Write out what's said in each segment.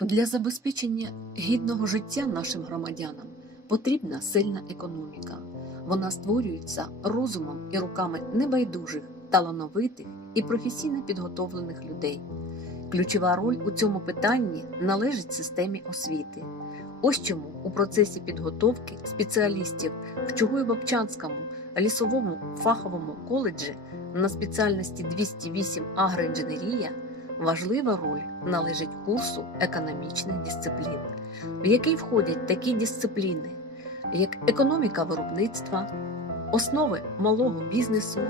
Для забезпечення гідного життя нашим громадянам потрібна сильна економіка. Вона створюється розумом і руками небайдужих, талановитих і професійно підготовлених людей. Ключова роль у цьому питанні належить системі освіти. Ось чому у процесі підготовки спеціалістів в Чугуєво-Бобчанському лісовому фаховому коледжі на спеціальності 208 агроінженерія важлива роль належить курсу економічних дисциплін, в який входять такі дисципліни, як економіка виробництва, основи малого бізнесу,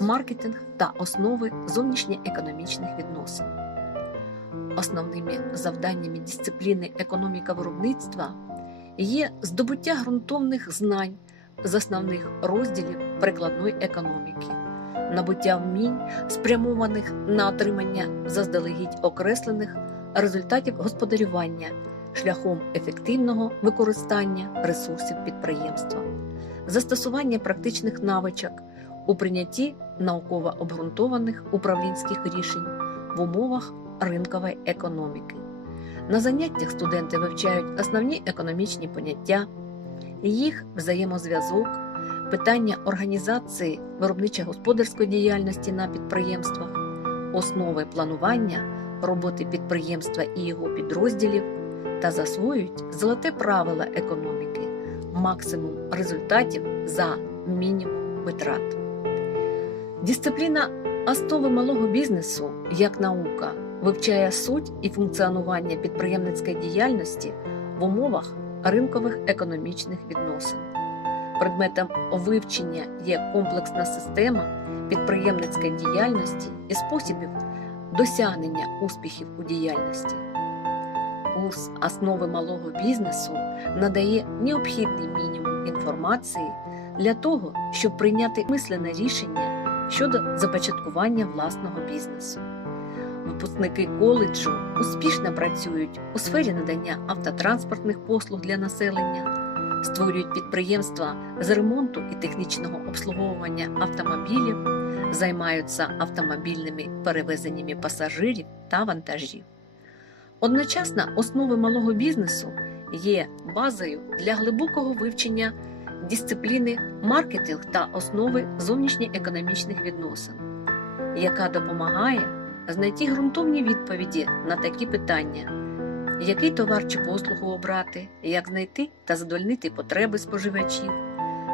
маркетинг та основи зовнішньоекономічних відносин. Основними завданнями дисципліни економіка виробництва є здобуття ґрунтовних знань з основних розділів прикладної економіки, набуття вмінь, спрямованих на отримання заздалегідь окреслених результатів господарювання шляхом ефективного використання ресурсів підприємства, застосування практичних навичок у прийнятті науково обґрунтованих управлінських рішень в умовах ринкової економіки. На заняттях студенти вивчають основні економічні поняття, їх взаємозв'язок, питання організації виробничо-господарської діяльності на підприємствах, основи планування, роботи підприємства і його підрозділів та засвоюють золоте правило економіки, максимум результатів за мінімум витрат. Дисципліна основи малого бізнесу як наука вивчає суть і функціонування підприємницької діяльності в умовах ринкових економічних відносин. Предметом вивчення є комплексна система підприємницької діяльності і способів досягнення успіхів у діяльності. Курс основи малого бізнесу надає необхідний мінімум інформації для того, щоб прийняти мислене рішення щодо започаткування власного бізнесу. Випускники коледжу успішно працюють у сфері надання автотранспортних послуг для населення, створюють підприємства з ремонту і технічного обслуговування автомобілів, займаються автомобільними перевезеннями пасажирів та вантажів. Одночасно основи малого бізнесу є базою для глибокого вивчення дисципліни маркетинг та основи зовнішньоекономічних відносин, яка допомагає знайти ґрунтовні відповіді на такі питання, який товар чи послугу обрати, як знайти та задовольнити потреби споживачів,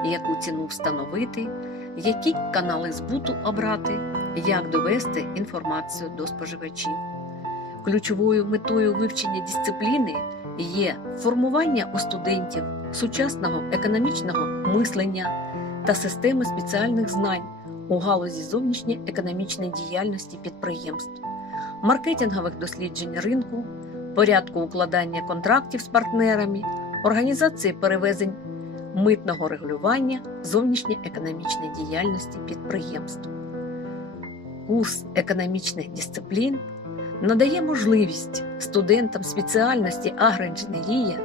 яку ціну встановити, які канали збуту обрати, як довести інформацію до споживачів. Ключовою метою вивчення дисципліни є формування у студентів сучасного економічного мислення та системи спеціальних знань у галузі зовнішньоекономічної діяльності підприємств, маркетингових досліджень ринку, порядку укладання контрактів з партнерами, організації перевезень митного регулювання зовнішньоекономічної діяльності підприємств. Курс економічних дисциплін надає можливість студентам спеціальності агроінженерія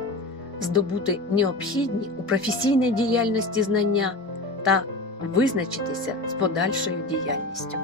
здобути необхідні у професійній діяльності знання та визначитися з подальшою діяльністю.